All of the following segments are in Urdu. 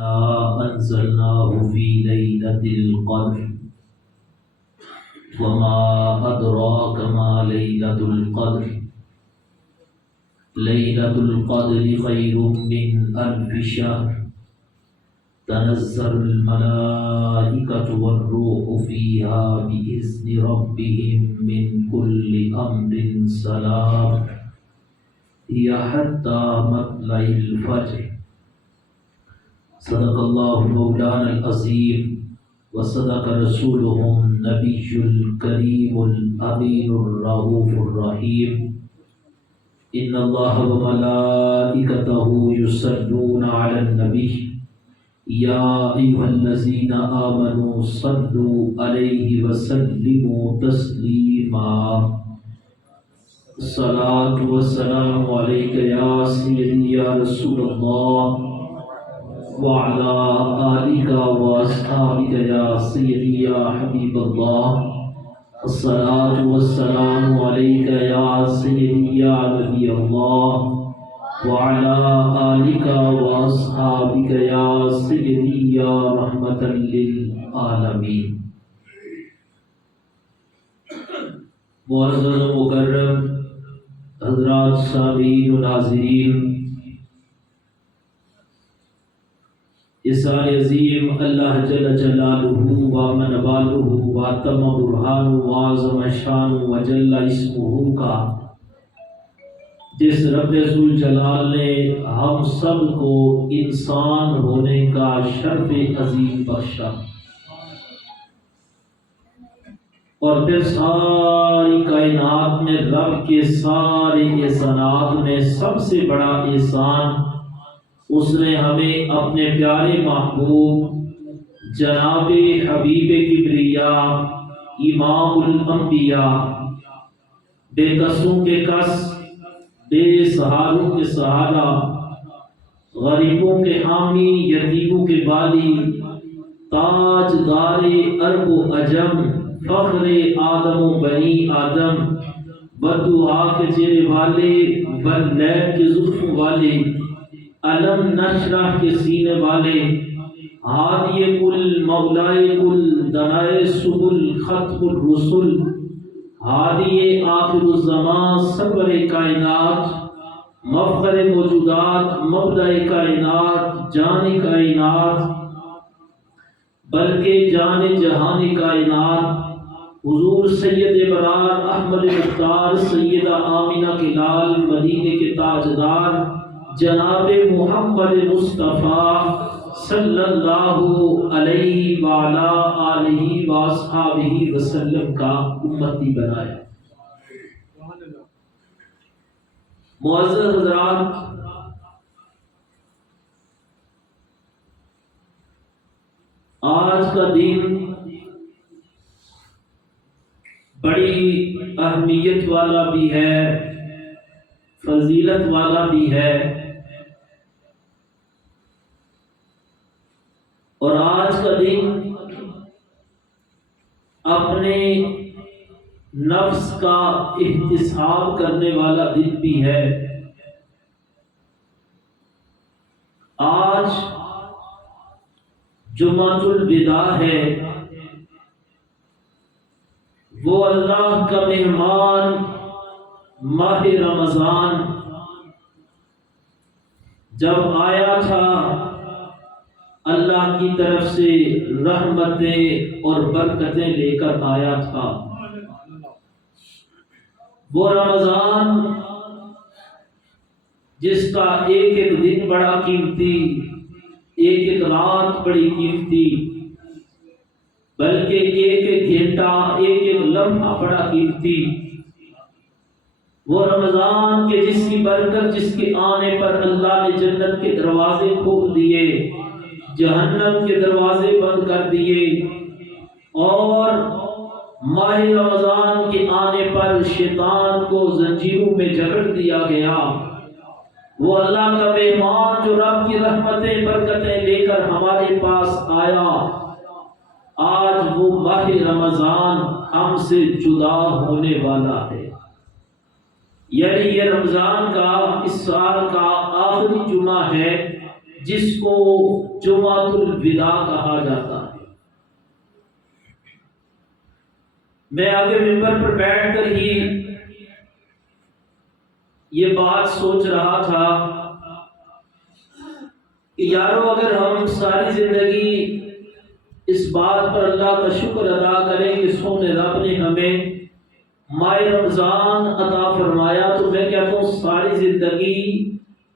أنزلناه في ليلة القدر وما أدراك ما ليلة القدر ليلة القدر خير من ألف شهر تنزل الملائكة والروح فيها بإذن ربهم من كل أمر سلام هي حتى مطلع الفجر صدق الله مولانا العظيم وصدق رسوله النبي الكريم الأمين الرؤوف الرحيم إن الله وملائكته يصلون على النبي يا أيها الذين آمنوا صلوا عليه وسلموا تسليما الصلاة والسلام عليك يا سيدي يا رسول الله وعلى آلك وأصحابك يا سيدي يا حبيب الله الصلاة والسلام عليك يا سيدي يا نبي الله وعلى آلك وأصحابك يا سيدي يا رحمة للعالمين. معزز و مکرم حضرات سامعین و ناظرین، اس سال عظیم اللہ جل جلالہ و من والہ و تم برہان و اعظم شان و جل اسمہ کا، جس رب ذوالجلال نے ہم سب کو انسان ہونے کا شرف عظیم بخشا اور پھر ساری کائنات میں رب کے سارے احسانات میں سب سے بڑا احسان اس نے ہمیں اپنے پیارے محبوب جناب حبیب کبریا امام الانبیاء، بے کسوں کے کس، بے سہاروں کے سہارا، غریبوں کے حامی، یتیموں کے بالی، تاجدار عرب و عجم، فخر آدم و بنی آدم، بددعا کے چہرے والے، واللیل کے زلف والے، علم نشرح کے سینے والے، ہادی کل مولائے کل دنائے سبل ختم الرسل، ہادی آخر الزمان سرور کائنات، مفخر موجودات، مبدع کائنات، جان کائنات بلکہ جان جہان کائنات، حضور سید برار احمد مختار سیدہ آمینہ کے لال مدینے کے تاجدار جناب محمد مصطفیٰ صلی اللہ علیہ وعلا آلہ واصحابہ وسلم کا امتی بنایا۔ معزز حضرات، آج کا دن بڑی اہمیت والا بھی ہے، فضیلت والا بھی ہے، اور آج کا دن اپنے نفس کا احتساب کرنے والا دن بھی ہے۔ آج جمعۃ الوداع ہے، وہ اللہ کا مہمان ماہ رمضان جب آیا تھا، اللہ کی طرف سے رحمتیں اور برکتیں لے کر آیا تھا۔ وہ رمضان جس کا ایک ایک دن بڑا قیمتی، ایک ایک رات بڑی قیمتی، بلکہ ایک ایک گھنٹہ، ایک ایک لمحہ بڑا قیمتی، وہ رمضان کے جس کی برکت، جس کے آنے پر اللہ نے جنت کے دروازے کھول دیے، جہنم کے دروازے بند کر دیے، اور ماہ رمضان کے آنے پر شیطان کو زنجیروں میں جکڑ دیا گیا۔ وہ اللہ کا مہمان جو رب کی رحمتیں برکتیں لے کر ہمارے پاس آیا، آج وہ ماہ رمضان ہم سے جدا ہونے والا ہے۔ یعنی یہ رمضان کا اس سال کا آخری جمعہ ہے، جس کو جمعۃ الوداع کہا جاتا ہے۔ میں آگے ممبر پر بیٹھ کر ہی یہ بات سوچ رہا تھا کہ یارو اگر ہم ساری زندگی اس بات پر اللہ کا شکر ادا کریں کہ سونے رب نے ہمیں ماہ رمضان عطا فرمایا، تو میں کہتا ہوں ساری زندگی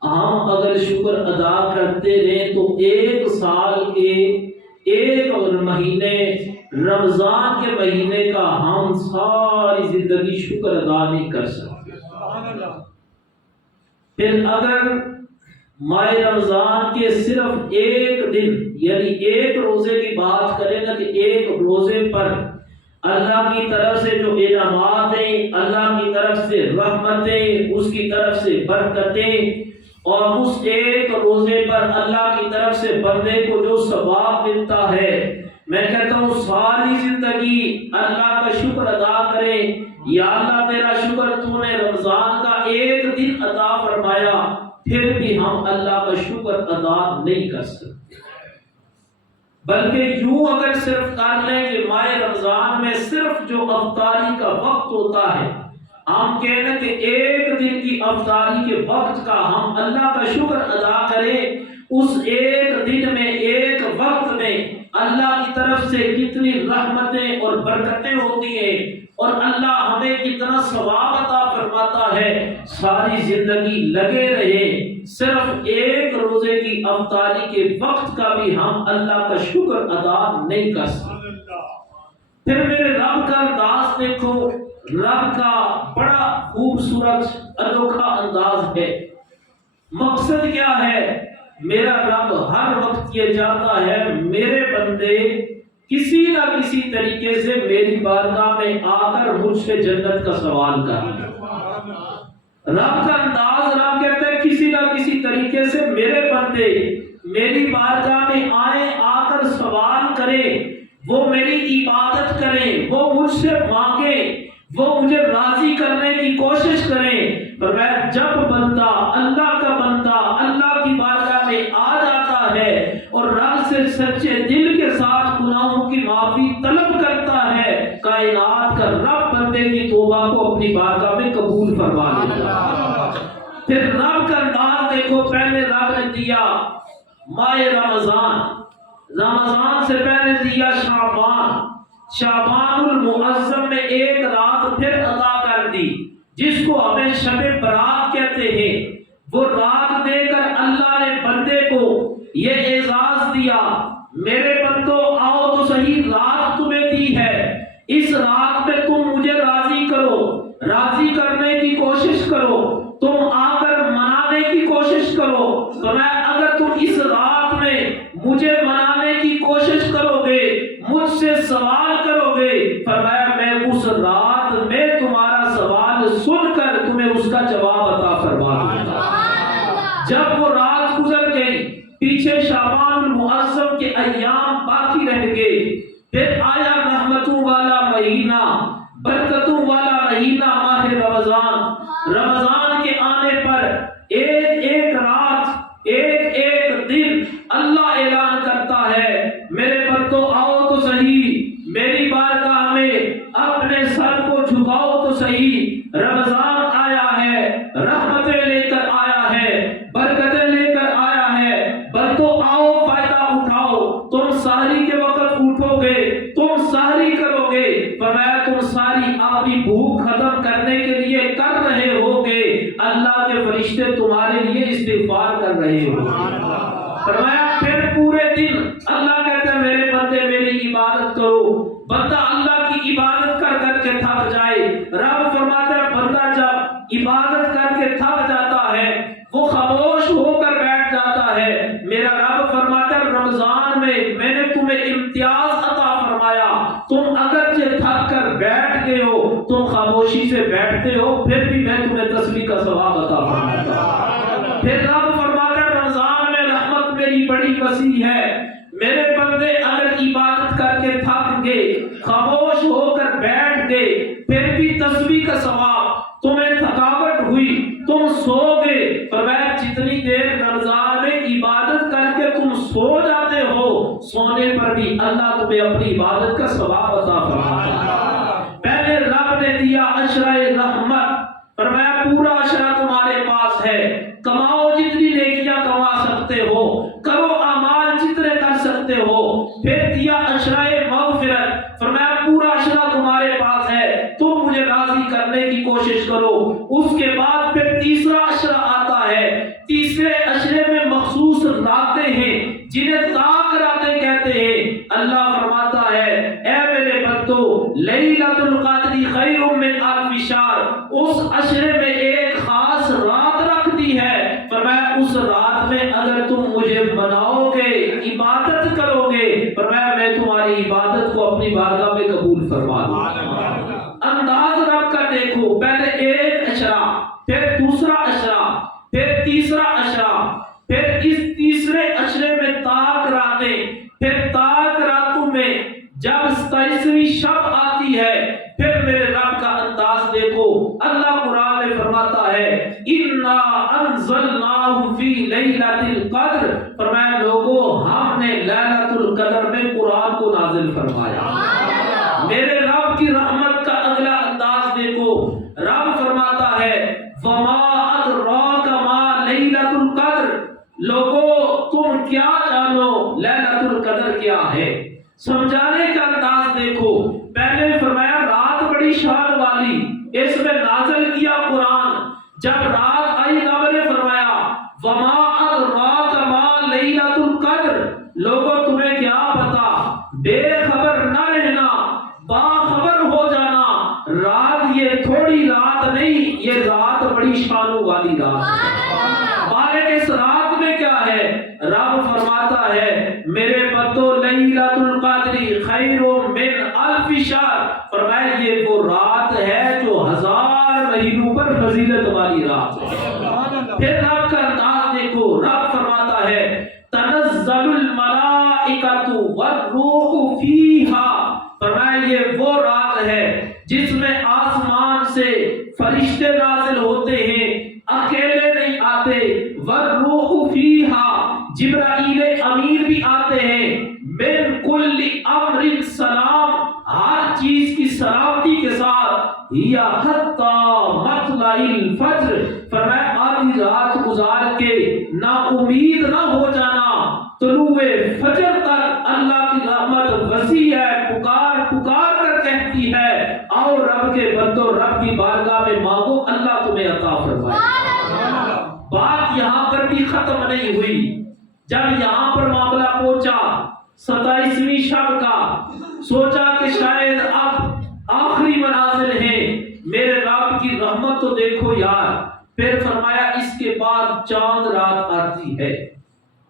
ہم اگر شکر ادا کرتے رہیں تو ایک سال کے ایک مہینے رمضان کے مہینے کا ہم ساری زندگی شکر ادا نہیں کر سکتے۔ پھر اگر ماہ رمضان کے صرف ایک دن یعنی ایک روزے کی بات کریں نا کہ ایک روزے پر اللہ کی طرف سے جو انعامات ہیں، اللہ کی طرف سے رحمتیں، اس کی طرف سے برکتیں، اور اس ایک روزے پر اللہ کی طرف سے بندے کو جو ثواب ملتا ہے، میں کہتا ہوں ساری زندگی اللہ کا شکر ادا کریں۔ یا اللہ تیرا شکر تو نے رمضان کا ایک دن عطا فرمایا، پھر بھی ہم اللہ کا شکر ادا نہیں کر سکتے۔ بلکہ یوں اگر صرف کر لیں کہ ماہ رمضان میں صرف جو افطاری کا وقت ہوتا ہے، ہم کہنے کہ ایک دن کی افطاری کے وقت کا ہم اللہ کا شکر ادا کریں، اس ایک دن میں ایک وقت میں اللہ کی طرف سے کتنی رحمتیں اور برکتیں ہوتی ہیں، اور اللہ ہمیں کتنا ثواب عطا فرماتا ہے۔ ساری زندگی لگے رہے صرف ایک روزے کی افطاری کے وقت کا بھی ہم اللہ کا شکر ادا نہیں کر سکتے۔ پھر میرے رب کا انداز دیکھو، رب کا بڑا خوبصورت انوکھا انداز ہے۔ مقصد کیا ہے؟ میرا رب ہر وقت یہ چاہتا ہے میرے بندے کسی نہ کسی طریقے سے میری بارگاہ میں آ کر مجھ سے جنت کا سوال کریں۔ رب کا انداز، رب کہتے ہیں کسی نہ کسی طریقے سے میرے بندے میری بارگاہ میں آئیں، آ کر سوال کریں، وہ میری عبادت کریں، وہ مجھ سے مانگیں، وہ مجھے راضی کرنے کی کوشش کریں۔ فرمایا جب بندہ اللہ کا بندہ اللہ کی بارگاہ میں آ جاتا ہے اور رب سے سچے دل کے ساتھ گناہوں کی معافی طلب کرتا ہے، کائنات کا رب بندے کی توبہ کو اپنی بارگاہ میں قبول فرما لیتا ہے۔ پھر رب کا انداز دیکھو، پہلے رب نے دیا ماہ رمضان، رمضان سے پہلے دیا شعبان، شعبان المعظم میں ایک رات پھر عطا کر دی، جس کو ہمیں شب برات کہتے ہیں۔ وہ رات دے کر اللہ نے بندے کو یہ اعزاز دیا، میرے بندو آؤ تو صحیح، رات تمہیں دی ہے، اس رات میں تم مجھے راضی کرو، راضی کرنے کی کوشش کرو، تم آ کر منانے کی کوشش کرو۔ تو میں اگر تم اس رات میں مجھے منانے کی کوشش کرو گے، مجھ سے سوال کرو گے، فرمایا میں اس رات میں تمہارا سوال سن کر تمہیں اس کا جواب عطا فرما دوں گا۔ جب وہ رات گزر گئی، پیچھے شعبان المعظم کے ایام باقی رہ گئے، پھر آیا رحمتوں والا مہینہ، برکتوں والا مہینہ ماہ رمضان۔ رمضان کے آنے پر ایک ایک رات، ایک ایک دن اللہ اعلان کرتا ہے میرے بندو آؤ تو صحیح، میری بارگاہ میں اپنے سر کو جھکاؤ تو صحیح، رمضان آیا ہے، رحمتیں لے کر آیا ہے، برکتیں لے کر آیا ہے، بندو آؤ فائدہ اٹھاؤ۔ تم سحری کے وقت اٹھو گے، تم سحری کرو گے، فرمایا تم ساری اپنی بھوک ختم کرنے کے لیے کر رہے ہوگے، اللہ کے فرشتے تمہارے لیے استغفار کر رہے ہوں۔ فرمایا پھر پورے دن اللہ کہتے ہیں میرے بندے میری عبادت کرو۔ بندہ اللہ کی عبادت کر کر کے تھک جائے، رب فرماتا ہے بندہ جب عبادت کر کے تھک جاتا ہے وہ خاموش ہو کر بیٹھ جاتا ہے۔ میرا رب فرماتا ہے رمضان میں نے تمہیں امتیاز عطا فرمایا، تم اگرچہ تھک کر بیٹھ گئے ہو، تم خاموشی سے بیٹھتے ہو، پھر بھی میں تمہیں تسبیح کا ثواب عطا فرماتا ہوں۔ پھر رب فرماتا ہے رمضان میں رحمت میری بڑی وسیع ہے، میرے بندے اگر عبادت کر کے تھک گئے، خاموش ہو کر بیٹھ گئے، پھر بھی تسبیح کا ثواب، تمہیں تھکاوٹ ہوئی، تم سو گئے، فرمایا جتنی دیر رمضان میں عبادت کر کے تم سو جاتے سونے پر بھی اللہ تمہیں اپنی عبادت کا ثواب عطا فرماتا ہے۔ پہلے رب نے دیا عشرہ رحمت، فرمایا پورا عشرہ تمہارے پاس ہے، کماؤ جتنی نیکیاں کما سکتے ہو، کرو اعمال جتنے کر سکتے ہو۔ پھر دیا عشرہ مغفرت، فرمایا پورا عشرہ تمہارے پاس ہے، تم مجھے راضی کرنے کی کوشش کرو۔ اس کے بعد پھر تیسرا عشرہ آتا ہے، تیسرے عشرے میں مخصوص راتیں ہیں جنہیں طاق راتیں کہتے ہیں۔ اللہ فرماتا ہے اے میرے بندو لیلۃ القدر خیر من الف شہر، اس عشرے میں ایک خاص رات رکھ دی ہے، فرمایا اس رات میں اگر تم مجھے مناؤ گے، عبادت کرو گے، فرمایا میں تمہاری عبادت کو اپنی بارگاہ میں قبول فرما دوں گا۔ انداز رب کا دیکھو، پہلے ایک عشرہ، پھر دوسرا عشرہ، پھر تیسرا عشرہ، پھر اس تیسرے عشرے میں طاق راتیں، پھر طاق راتوں میں جب 27ویں شب آتی ہے، پھر میرے رب کا انداز دیکھو۔ اللہ قرآن میں فرماتا ہے اِنَّا أَنزَلْنَاهُ فِي لَيْلَةِ الْقَدْرِ، فرمایا لوگوں ہم نے لیلۃ القدر میں قرآن کو نازل فرمایا۔ میرے رب کی رحمت کا اگلا انداز دیکھو، رب فرماتا ہے وَمَا أَدْرَاكَ مَا لَيْلَةُ الْقَدْرِ، لوگوں تم کیا جانو لیلۃ القدر کیا ہے۔ سمجھانے کا انداز دیکھو، پہلے فرمایا رات بڑی شان والی، اس میں نازل کیا قرآن۔ جب رات آئی رب نے فرمایا وَمَا أَدْرَاكَ مَا لَيْلَةُ الْقَدْرِ، لوگوں تمہیں کیا پتا، بے خبر نہ رہنا، باخبر ہو جانا، رات یہ تھوڑی رات نہیں، یہ رات بڑی شانوں والی رات ہے۔ مالک اس رات میں کیا ہے، رب فرماتا ہے میرے بندو لیلۃ القدر خیر من الف شہر، فرمایا یہ وہ رات ہے جو 1000 مہینوں پر فضیلت والی رات ہے۔ پھر رب کا انداز دیکھو، رب فرماتا ہے تنزل الملائکۃ والروح فیہا، فرمایا یہ وہ رات ہے جس میں آسمان سے فرشتے نازل ہوتے ہیں، اکیلے نہیں آتے، والروح فیہا، جبرائیل امین بھی آتے ہیں، من کل امر سلام، ہر چیز کی سلامتی کے ساتھ، یا حتی مطلع الفجر، فرمایا آدھی رات گزار کے نا امید نہ ہو جانا، طلوع فجر تک اللہ کی رحمت وسیع ہے، پکار پکار کر کہتی ہے آؤ رب کے بندو رب کی بارگاہ میں مانگو، اللہ تمہیں عطا فرمائے۔ بات یہاں پر بھی ختم نہیں ہوئی، جب یہاں پر معاملہ پہنچا 27ویں شب کا، سوچا کہ شاید اب آخری منازل ہیں، میرے رب کی رحمت تو دیکھو یار۔ پھر فرمایا اس کے بعد چاند رات آتی ہے،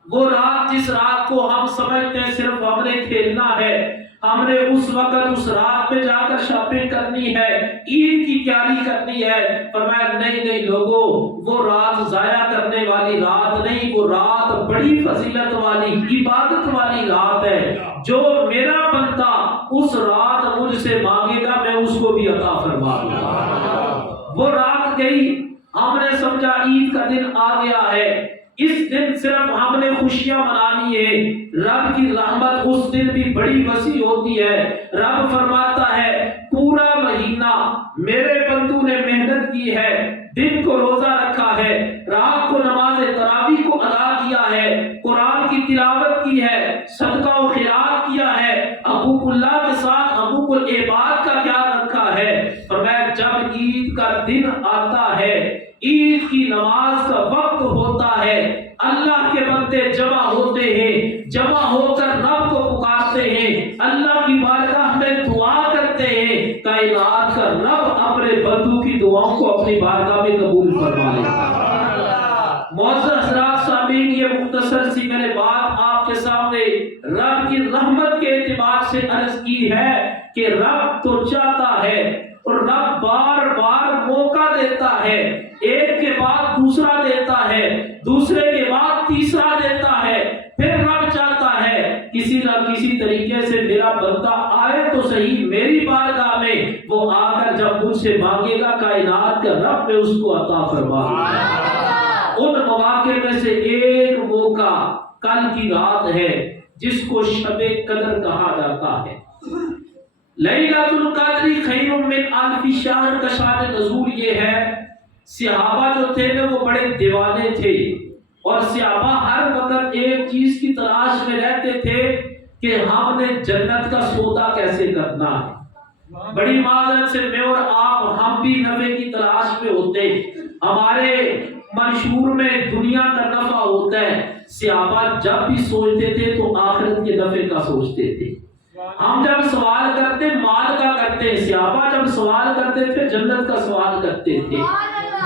وہ رات جس رات کو ہم سمجھتے ہیں صرف ہم نے کھیلنا ہے، ہم نے اس وقت اس رات پہ جا کر شاپنگ کرنی ہے، عید کی تیاری کرنی ہے، فرمایا نہیں نہیں لوگوں، وہ رات ضائع کرنے والی رات نہیں، وہ رات بڑی فضیلت والی عبادت والی رات ہے، جو میرا بندہ اس رات مجھ سے مانگے گا میں اس کو بھی عطا فرما دوں گا۔ وہ رات گئی، ہم نے سمجھا عید کا دن آ گیا ہے، اس دن صرف ہم نے خوشیاں منانی ہے، رب کی رحمت اس دن بھی بڑی وسیع ہوتی ہے۔ رب فرماتا ہے پورا مہینہ میرے بندو نے محنت کی ہے، دن کو روزہ رکھا ہے، رات کو نماز تراویح کو ادا کیا ہے، قرآن کی تلاوت کی ہے، صدقہ و خیرات کیا ہے، حقوق اللہ کے ساتھ حقوق العباد کا خیال رکھا ہے۔ فرمایا جب عید کا دن آتا ہے، عید کی نماز کا وقت ہوتا ہے، اللہ کے بندے جمع ہوتے ہیں، جمع ہو کر رب کو پکارتے ہیں، اللہ کی بارگاہ میں دعا کرتے ہیں، کائنات کا رب اپنے بندوں کی دعاؤں کو اپنی بارگاہ میں قبول فرما لے۔ معزز حضرات سامعین، یہ مختصر سی میں نے بات آپ کے سامنے رب کی رحمت کے اعتبار سے عرض کی ہے کہ رب تو چاہتا ہے اور رب بار بار موقع دیتا ہے، ایک کے بعد دوسرا دیتا ہے، دوسرے کے بعد تیسرا دیتا ہے، پھر رب چاہتا ہے کسی نہ کسی طریقے سے میرا بندہ آئے تو صحیح میری بارگاہ میں، وہ آ کر جب مجھ سے مانگے گا کائنات کا رب میں اس کو عطا فرما دوں گا۔ ان مواقع میں سے ایک موقع کل کی رات ہے، جس کو شب قدر کہا جاتا ہے۔ لیلۃ القدر خیر من الف شہر کا شان نزول یہ ہے، صحابہ جو تھے وہ بڑے دیوانے تھے، اور صحابہ ہر وقت ایک چیز کی تلاش میں رہتے تھے کہ ہم نے جنت کا سودا کیسے کرنا ہے۔ بڑی معذرت سے میں اور آپ ہم بھی نفع کی تلاش میں ہوتے، ہمارے منشور میں دنیا کا نفع ہوتا ہے، صحابہ جب بھی سوچتے تھے تو آخرت کے نفع کا سوچتے تھے۔ ہم جب سوال کرتے مال کا کرتے، صحابہ جب سوال کرتے تھے جنت کا سوال کرتے تھے۔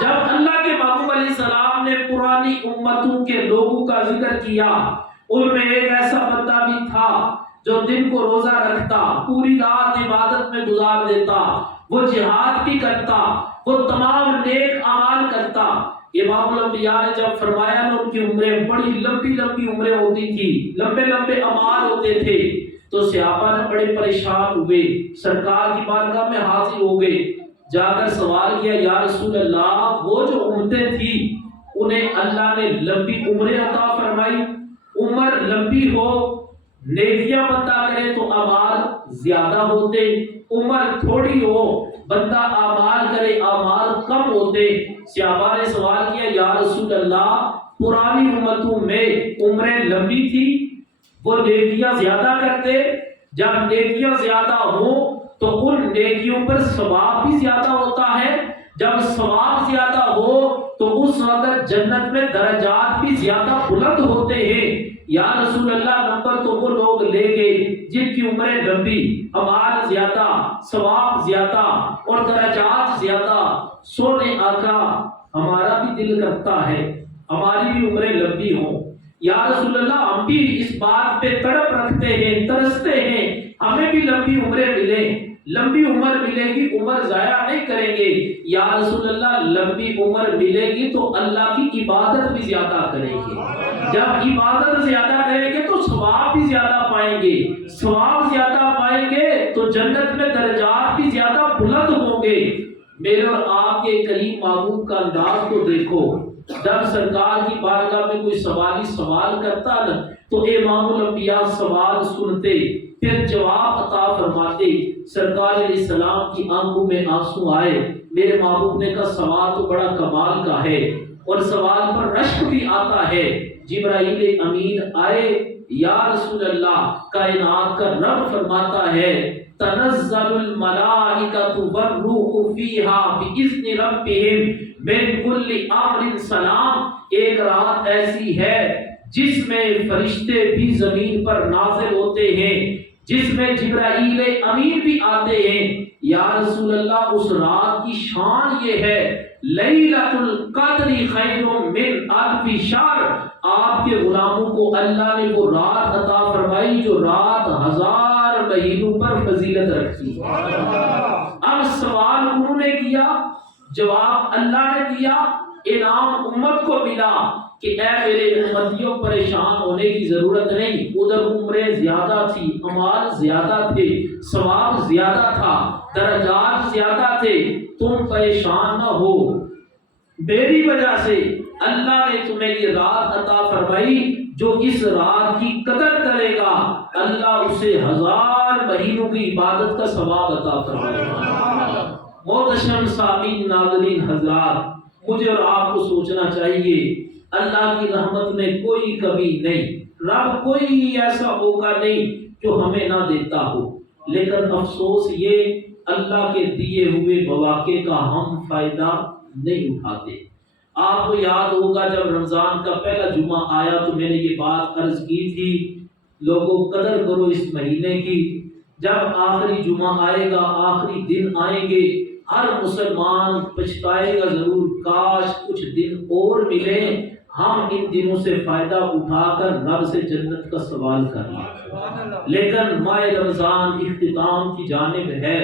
جب اللہ کے محبوب علیہ السلام نے پرانی امتوں کے لوگوں کا ذکر کیا، ان میں ایک ایسا بندہ بھی تھا جو دن کو روزہ رکھتا، پوری رات عبادت میں گزار دیتا، وہ جہاد بھی کرتا، وہ تمام نیک اعمال کرتا۔ امام الانبیاء نے جب فرمایا نا ان کی عمریں بڑی لمبی لمبی عمریں ہوتی تھی، لمبے لمبے اعمال ہوتے تھے، تو صحابہ نے بڑے پریشان ہوئے، سرکار کی بارگاہ میں حاضر ہو گئے، جا کر سوال کیا یا رسول اللہ وہ جو امتیں تھی انہیں اللہ نے لمبی عمریں عطا فرمائی، عمر لمبی ہو نیکیاں بندہ کرے تو اعمال زیادہ ہوتے، عمر تھوڑی ہو بندہ اعمال کرے اعمال کم ہوتے۔ صحابہ نے سوال کیا یا رسول اللہ پرانی امتوں میں عمریں لمبی تھی، وہ نیکیاں زیادہ کرتے، جب نیکیاں زیادہ ہوں تو ان نیکیوں پر ثواب بھی زیادہ ہوتا ہے، جب ثواب زیادہ ہو تو اس وقت جنت میں درجات بھی زیادہ بلند ہوتے ہیں۔ یا رسول اللہ نمبر تو وہ لوگ لے گئے جن کی عمریں لمبی، اعمال زیادہ، ثواب زیادہ اور درجات زیادہ۔ سونے آقا ہمارا بھی دل کرتا ہے ہماری بھی عمریں لمبی ہوں، یا رسول اللہ ہم بھی اس بات پہ تڑپ رکھتے ہیں، ترستے ہیں ہمیں بھی لمبی عمریں ملیں، لمبی عمر ملے گی، عمر ضائع نہیں کریں گے۔ یا رسول اللہ لمبی عمر ملے گی تو اللہ کی عبادت بھی زیادہ کریں گے، جب عبادت زیادہ کریں گے تو ثواب بھی زیادہ پائیں گے، ثواب زیادہ پائیں گے تو جنت میں درجات بھی زیادہ بلند ہوں گے۔ میرے اور آپ کے کریم محبوب کا انداز کو دیکھو، جب سرکار کی بارگاہ میں کوئی سوالی سوال کرتا نا تو امام الانبیاء سوال سنتے پھر جواب عطا فرماتے۔ سرکار علیہ السلام کی آنکھوں میں آنسو آئے، میرے محبوب نے کہا سوال تو بڑا کمال کا ہے اور سوال پر رشک بھی آتا ہے۔ جبرائیل امین آئے، یا رسول اللہ کائنات کا رب فرماتا ہے تنزل الملائکۃ والروح فیہا باذن ربہم من کل امر سلام۔ ایک رات ایسی ہے جس میں فرشتے بھی زمین پر نازل ہوتے ہیں، جس میں جبرائیل امین بھی آتے ہیں۔ یا رسول اللہ اس رات کی شان یہ ہے لیلۃ القدر خیر من الف شہر، آپ کے غلاموں کو اللہ نے وہ رات عطا فرمائی جو رات 1000 مہینوں پر فضیلت رکھتی۔ اب سوال انہوں نے کیا، جواب اللہ نے دیا، انعام امت کو ملا کہ اے میرے امتیوں پریشان ہونے کی ضرورت نہیں، ادھر عمریں زیادہ تھی، اعمال زیادہ تھے، ثواب زیادہ تھا، درجات زیادہ تھے، تم پریشان نہ ہو، میری وجہ سے اللہ نے تمہیں یہ رات عطا فرمائی، جو اس رات کی قدر کرے گا اللہ اسے 1000 مہینوں کی عبادت کا ثواب عطا فرمائے گا۔ محتشم سامعین ناظرین حضرات، مجھے اور آپ کو سوچنا چاہیے اللہ کی رحمت میں کوئی کمی نہیں، رب کوئی ایسا موقع نہیں جو ہمیں نہ دیتا ہو، لیکن افسوس یہ اللہ کے دیے ہوئے مواقع کا ہم فائدہ نہیں اٹھاتے۔ آپ کو یاد ہوگا جب رمضان کا پہلا جمعہ آیا تو میں نے یہ بات عرض کی تھی، لوگوں قدر کرو اس مہینے کی، جب آخری جمعہ آئے گا، آخری دن آئیں گے، ہر مسلمان پچھتائے گا ضرور، کاش کچھ دن اور ملیں، ہم ان دنوں سے فائدہ اٹھا کر رب سے جنت کا سوال کر لیں۔ لیکن ماہ رمضان اختتام کی جانب ہے،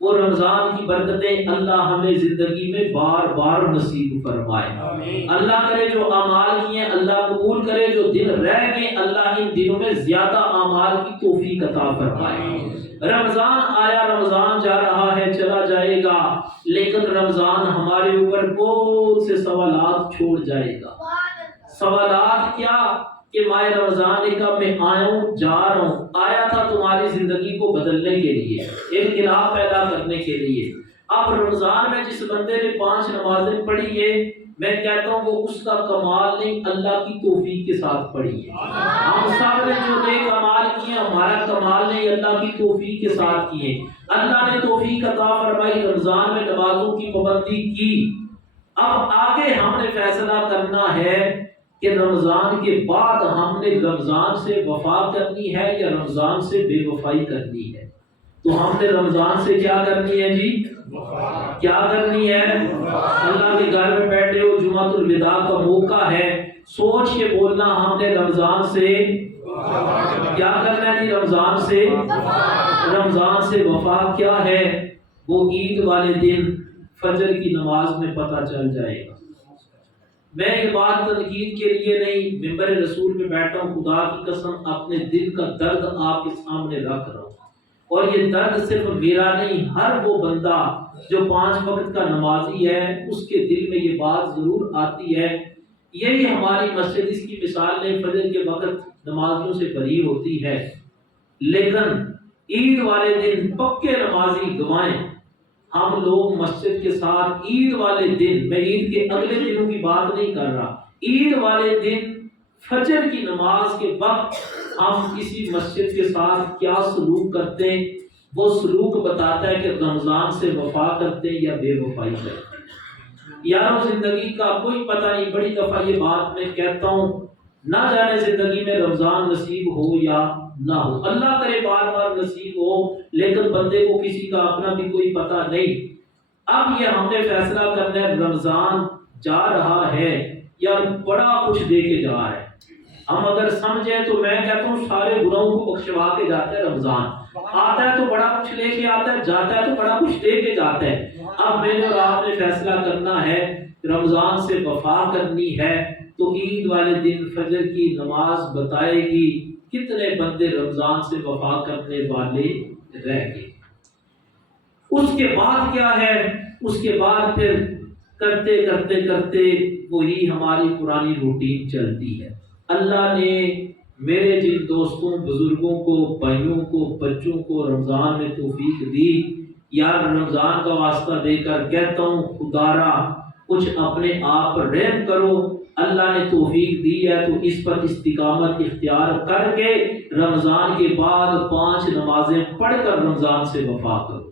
وہ رمضان کی برکتیں اللہ ہمیں زندگی میں بار بار نصیب فرمائے۔ اللہ کرے جو اعمال کیے اللہ قبول کرے، جو دن رہ گئے اللہ ان دنوں میں زیادہ اعمال کی توفیق عطا فرمائے۔ رمضان آیا، رمضان جا رہا ہے، چلا جائے گا، لیکن رمضان ہمارے اوپر بہت سے سوالات چھوڑ جائے گا۔ سوالات کیا کہ ماہ رمضان نے کہا میں آیا ہوں جا رہا ہوں، آیا تھا تمہاری زندگی کو بدلنے کے لیے، انقلاب پیدا کرنے کے لیے۔ اب رمضان میں جس بندے نے 5 نمازیں پڑھی ہے، میں کہتا ہوں وہ اس کا کمال نہیں، اللہ کی توفیق کے ساتھ پڑھی ہے۔ ہم سب نے جو نیک اعمال کیے ہمارا کمال نہیں، اللہ کی توفیق کے ساتھ کیے۔ اللہ نے توفیق عطا فرمائی، رمضان میں نمازوں کی پابندی کی۔ اب آگے ہم نے فیصلہ کرنا ہے کہ رمضان کے بعد ہم نے رمضان سے وفا کرنی ہے یا رمضان سے بے وفائی کرنی ہے۔ تو ہم نے رمضان سے کیا کرنی ہے جی؟ کیا کرنی ہے؟ اللہ کے گھر میں بیٹھے ہو، جمعۃ الوداع کا موقع ہے، سوچ کے بولنا ہم نے رمضان سے کیا کرنا ہے جی؟ رمضان سے وفا کیا ہے؟ وہ عید والے دن فجر کی نماز میں پتہ چل جائے گا۔ میں یہ بات تنقید کے لیے نہیں، ممبر رسول میں بیٹھا ہوں، خدا کی قسم اپنے دل کا درد آپ کے سامنے رکھ رہا ہوں، اور یہ درد صرف میرا نہیں، ہر وہ بندہ جو 5 وقت کا نمازی ہے اس کے دل میں یہ بات ضرور آتی ہے۔ یہی ہماری مسجد، اس کی مثال نہیں، فجر کے وقت نمازیوں سے بری ہوتی ہے، لیکن عید والے دن پکے نمازی گوائیں۔ ہم لوگ مسجد کے ساتھ عید والے دن، میں عید کے اگلے دنوں کی بات نہیں کر رہا، عید والے دن فجر کی نماز کے وقت ہم کسی مسجد کے ساتھ کیا سلوک کرتے ہیں، وہ سلوک بتاتا ہے کہ رمضان سے وفا کرتے ہیں یا بے وفائی کرتے ہیں۔ یارو زندگی کا کوئی پتہ نہیں، بڑی دفعہ یہ بات میں کہتا ہوں، نہ جانے زندگی میں رمضان نصیب ہو یا نہ ہو، اللہ کرے بار بار نصیب ہو، لیکن بندے کو کسی کا اپنا بھی کوئی پتہ نہیں۔ اب یہ ہم نے فیصلہ کرنا ہے، رمضان جا رہا ہے یا بڑا کچھ دے کے جا رہا ہے۔ ہم اگر سمجھیں تو میں کہتا ہوں سارے گناہوں کو بخشوا کے جاتا ہے رمضان، آتا ہے تو بڑا کچھ لے کے آتا ہے، جاتا ہے تو بڑا کچھ دے کے جاتا ہے۔ اب میں نے اور آپ نے فیصلہ کرنا ہے، رمضان سے وفا کرنی ہے تو عید والے دن فجر کی نماز بتائے گی کتنے بندے رمضان سے وفا کرنے والے رہ گئے۔ اس کے بعد کیا ہے؟ اس کے بعد پھر کرتے کرتے کرتے وہی ہماری پرانی روٹین چلتی ہے۔ اللہ نے میرے جن دوستوں، بزرگوں کو، بھائیوں کو، بچوں کو رمضان میں توفیق دی، یار رمضان کا واسطہ دے کر کہتا ہوں، خدارا کچھ اپنے آپ پر رحم کرو، اللہ نے توفیق دی ہے تو اس پر استقامت اختیار کر کے رمضان کے بعد 5 نمازیں پڑھ کر رمضان سے وفا کرو۔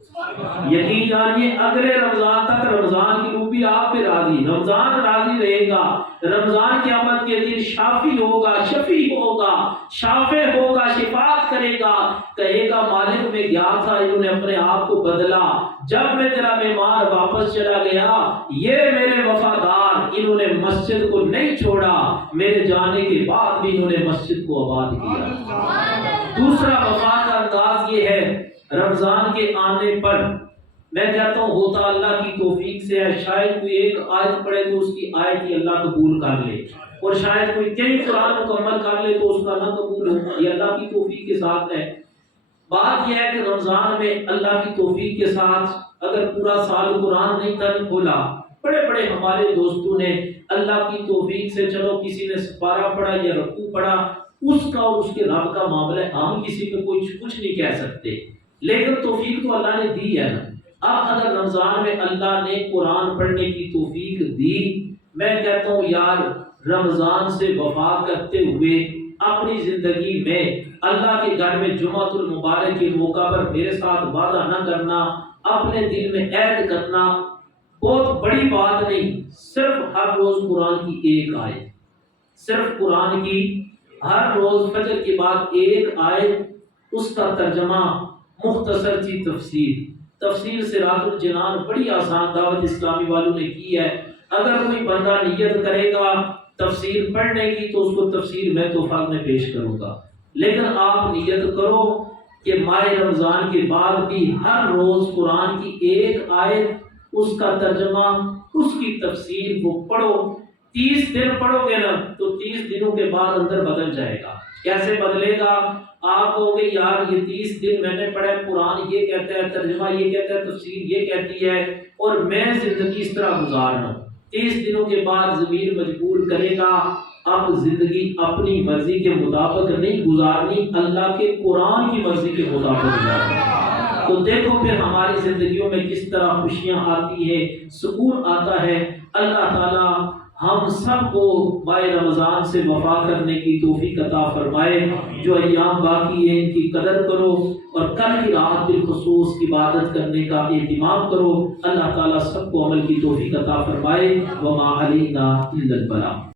یقین جانیے اگلے رمضان تک رمضان کی روح بھی آپ پہ راضی، رمضان راضی رہے گا۔ رمضان قیامت کے دن شافی ہوگا، شفیع ہوگا، شافع ہوگا، شفاعت کرے گا، کہے گا مالک میں گیا تھا، انہوں نے اپنے آپ کو بدلا، جب میں تیرا مہمان واپس چلا گیا یہ میرے وفادار، انہوں نے مسجد کو نہیں چھوڑا، میرے جانے کے بعد بھی انہوں نے مسجد کو آباد کیا۔ دوسرا وفا کا انداز یہ ہے، رمضان کے آنے پر میں کہتا ہوں ہوتا اللہ کی توفیق سے ہے، شاید کوئی ایک آیت پڑھے تو اس کی آیت ہی اللہ قبول کر لے، اور شاید کوئی کئی قرآن مکمل کر لے تو اس کا نہ قبول ہو، یہ اللہ کی توفیق کے ساتھ ہے۔ بات یہ ہے کہ رمضان میں اللہ کی توفیق کے ساتھ اگر پورا سال قرآن نہیں تن کھولا، بڑے بڑے ہمارے دوستوں نے اللہ کی توفیق سے چلو کسی نے سپارہ پڑھا یا رکوع پڑھا، اس کا اور اس کے رب کا معاملہ ہے، ہم کسی پہ کچھ نہیں کہہ سکتے، لیکن توفیق تو اللہ نے دی ہے نا۔ اب اگر رمضان میں اللہ نے قرآن پڑھنے کی توفیق دی، میں کہتا ہوں یار رمضان سے وفا کرتے ہوئے اپنی زندگی میں اللہ کے گھر میں جمعۃ المبارک کے موقع پر میرے ساتھ وعدہ نہ کرنا، اپنے دل میں عہد کرنا، بہت بڑی بات نہیں، صرف ہر روز قرآن کی ایک آیت، صرف قرآن کی ہر روز فجر کے بعد ایک آیت، اس کا ترجمہ، مختصر سی تفسیر صراط الجنان، بڑی آسان دعوت اسلامی والوں نے کی ہے۔ اگر کوئی بندہ نیت کرے گا تفسیر پڑھنے کی تو اس کو تفسیر میں تحفہ میں پیش کروں گا، لیکن آپ نیت کرو کہ ماہ رمضان کے بعد بھی ہر روز قرآن کی ایک آیت، اس کا ترجمہ، اس کی تفسیر وہ پڑھو۔ 30 دن پڑھو گے نا تو 30 دنوں کے بعد اندر بدل جائے گا۔ کیسے بدلے گا؟ آپ کہو گے یار یہ 30 دن میں نے پڑھا، قرآن یہ کہتا ہے، ترجمہ یہ کہتا ہے، تفسیر یہ کہتی ہے، اور میں زندگی اس طرح گزار رہا ہوں۔ 30 دنوں کے بعد ضمیر مجبور کرے گا اب زندگی اپنی مرضی کے مطابق نہیں گزارنی، اللہ کے قرآن کی مرضی کے مطابق گزارنی۔ تو دیکھو پھر ہماری زندگیوں میں کس طرح خوشیاں آتی ہے، سکون آتا ہے۔ اللہ تعالیٰ ہم سب کو ماہ رمضان سے وفا کرنے کی توفیق عطا فرمائے۔ جو ایام باقی ہیں ان کی قدر کرو اور کل کی رات بالخصوص عبادت کرنے کا اہتمام کرو۔ اللہ تعالیٰ سب کو عمل کی توفیق عطا فرمائے۔ وما علینا الا البلاغ۔